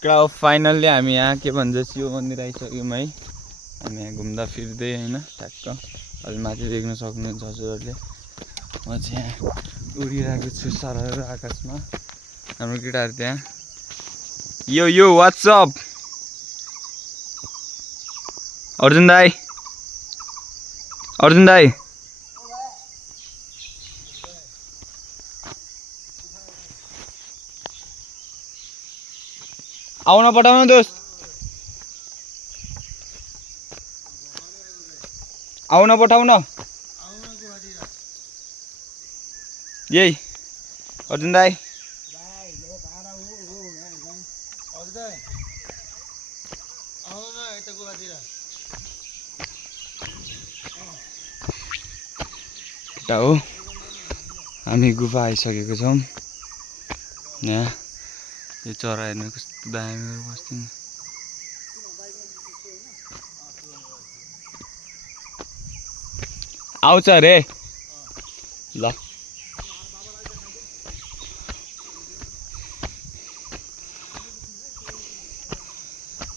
केटा हो फाइनल्ली हामी यहाँ के भन्छ शिव मन्दिर आइसक्यौँ है। हामी यहाँ घुम्दा फिर्दै होइन ठ्याक्क अलि माथि देख्न सक्नुहुन्छ हजुरहरूले। म चाहिँ यहाँ उडिरहेको छु सरर आकाशमा। हाम्रो केटाहरू त्यहाँ यो वाट्सअप अर्जुन दाई आउन पठाउन दोस्त, आउन पठाउन। यही अर्जुन दाई केटा हो हामी गुफा आइसकेको छौँ। यहाँ यो चरा हेर्नु कस्तो दामी बस्छ नि। आउँछ रे ल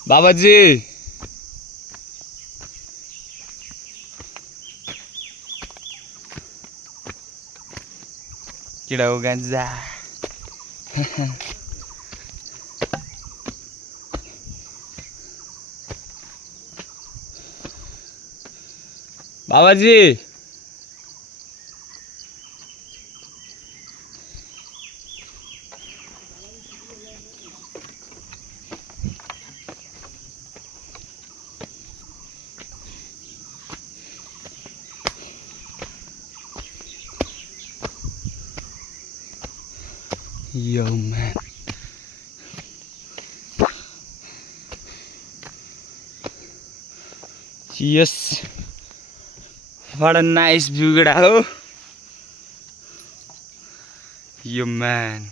बाबाजी। केटा हो गान्जा बाबाजी। Yo man, yes, what a nice view केटा हो। Yo man.